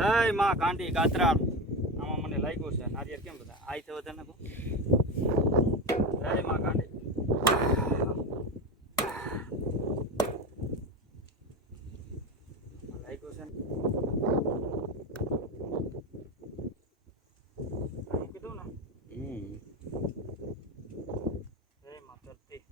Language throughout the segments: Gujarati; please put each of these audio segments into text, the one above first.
જય માં કાંડી ગાત્રાળ આમાં મને લાગ્યું છે નારિયેળ કેમ બધા આઈ છે વધારે નાખો જય માં કાંડી લાગ્યું છે કીધું ને જય માં ધરતી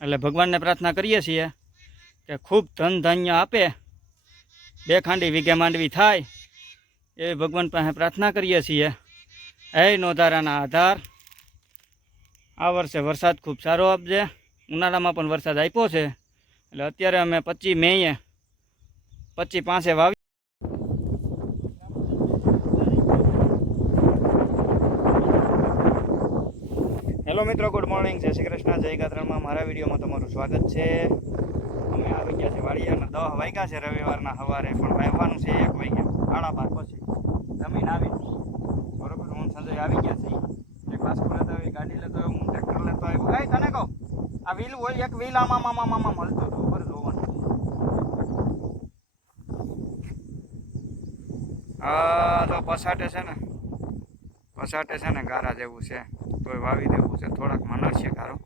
એટલે ભગવાનને પ્રાર્થના કરીએ છીએ કે ખૂબ ધન ધાન્ય આપે, 2 ખાંડી વીઘે માંડવી થાય એવી ભગવાન પાસે પ્રાર્થના કરીએ છીએ. એ નોધારાના આધાર આ વર્ષે વરસાદ ખૂબ સારો આપજે. ઉનાળામાં પણ વરસાદ આપ્યો છે એટલે અત્યારે અમે 25 મેએ 25 વાવી. હેલો મિત્રો, ગુડ મોર્નિંગ, જય શ્રી કૃષ્ણ, જય ગાત્રાળમાં. મારા વિડીયોમાં તમારું સ્વાગત છે. અમે આવી ગયા છે વાડિયાના 10 વાગ્યા છે રવિવારના સવારે, પણ વાવવાનું છે 1 વાગ્યા 12:30 પછી જમીન આવી બરોબર. હું સંજય આવી ગયા છે એક પાસપોર્ટ લેતો આવી, ગાડી લેતો આવ્યો, હું ટ્રેક્ટર લેતો આવ્યો. એ તને કહું આ વ્હીલ હોય, એક વ્હીલ આમાં મળતું હતું ઉપર જોવાનું. હા તો પસાટે છે ને ગારા જેવું છે, તો વાવી દેવું છે. થોડાક માનર છે ગારો.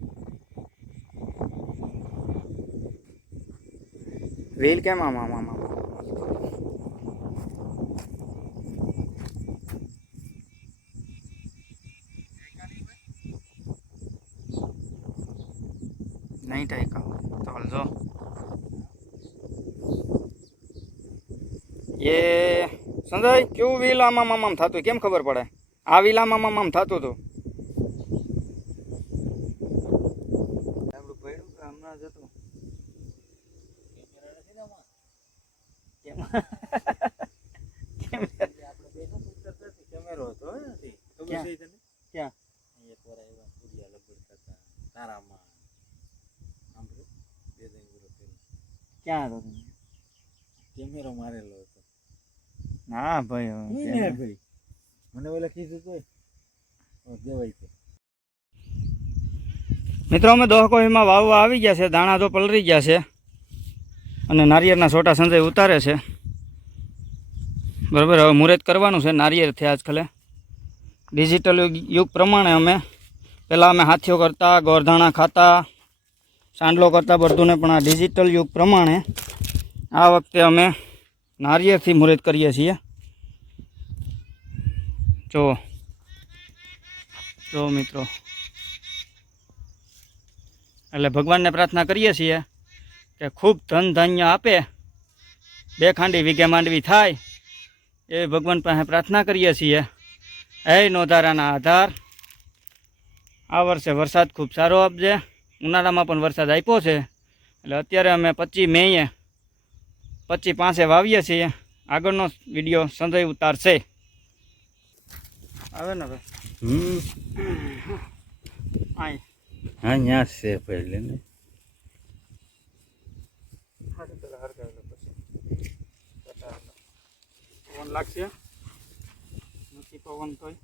વ્હીલ કેમ આમાં નહીં ટાઈકા ચાલ જો એ સંજય કેવું વ્હીલ આમાં થતું કેમ ખબર પડે? આ વ્હીલ આમાં થતું હતું. હમણાં જતું કેમેરો હતો ક્યાં ક્યાં હતો કેમેરો મારેલો હતો? ના ભાઈ મને ઓલા કીધું તો દેવાય છે. મિત્રો અમે દોહકોહીમાં વાવવા આવી ગયા છે. દાણા તો પલરી ગયા છે અને નારિયેળના છોટા સંજય ઉતારે છે બરાબર. હવે મુહૂર્ત કરવાનું છે નારિયેળ થયા આજકાલે. ડિજિટલ યુગ પ્રમાણે પહેલાં અમે હાથીઓ કરતા, ગોરધાણા ખાતા, સાંડલો કરતા બધુંને, પણ આ ડિજિટલ યુગ પ્રમાણે આ વખતે અમે નારિયેળથી મુહૂર્ત કરીએ છીએ. જો મિત્રો, એટલે ભગવાનને પ્રાર્થના કરીએ છીએ કે ખૂબ ધન ધાન્ય આપે, 2 ખાંડી વીઘે માંડવી થાય એવી ભગવાન પાસે પ્રાર્થના કરીએ છીએ. એ નોધારાના આધાર આ વર્ષે વરસાદ ખૂબ સારો આપજે. ઉનાળામાં પણ વરસાદ આપ્યો છે એટલે અત્યારે અમે 25 મેએ 25 વાવીએ છીએ. આગળનો વિડીયો સંજય ઉતારશે. આવે ને ભાઈ હા ન્યા છે પહેલે ને પવન લાગશે નથી પવન તોય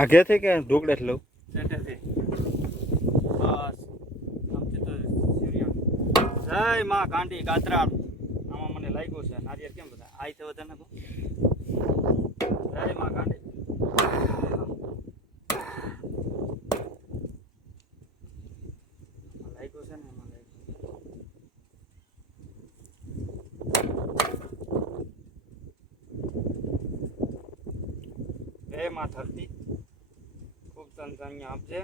આગેથી કે ઢોકળે લઉં સેટેથી બસ આમથી તો જય માં કાંડી ગાત્રાળ આમાં મને લાગ્યું છે નારિયેળ કેમ બધા આઈ છે વધારે નાખો જય માં કાંડી લાગ્યું છે ને એમાં લાગ્યું માં ધરતી ખૂબ તંત્ર આપજે.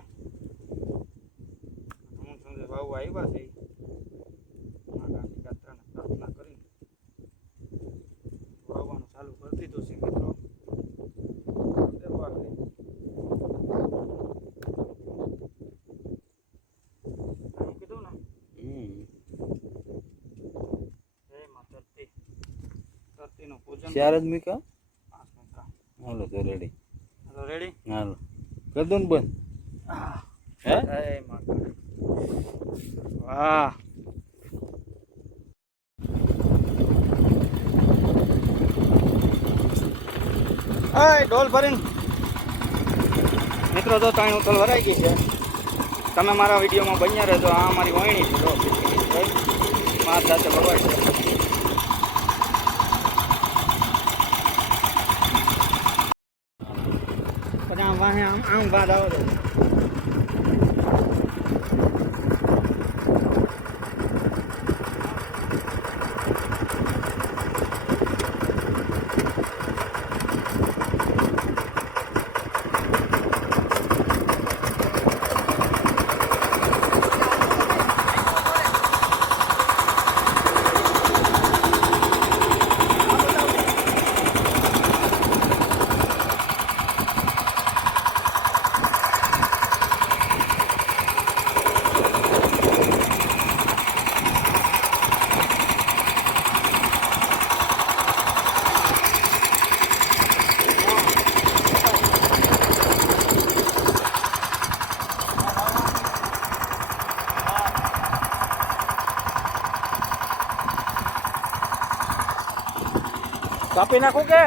હું સમજે ભાવ આવ્યા છે પ્રાર્થના કરી વાવવાનું ચાલુ કરી દીધું છે મિત્રો. ચાર જ મૂક્યા હાલો તો રેડી હાલો રેડી હાલો કરી દો ને બંધ હે વાહ ડોલ ભરીને મિત્રો તો ત્રણ ઉથલ ભરાઈ ગઈ છે. તમે મારા વિડીયોમાં બન્યા રહેજો. આ અમારી વાયણી છે. મારા સાથે ભરવાય છે. પછી આમ વાહે આમ બાદ આવો તો કાપી નાખું કે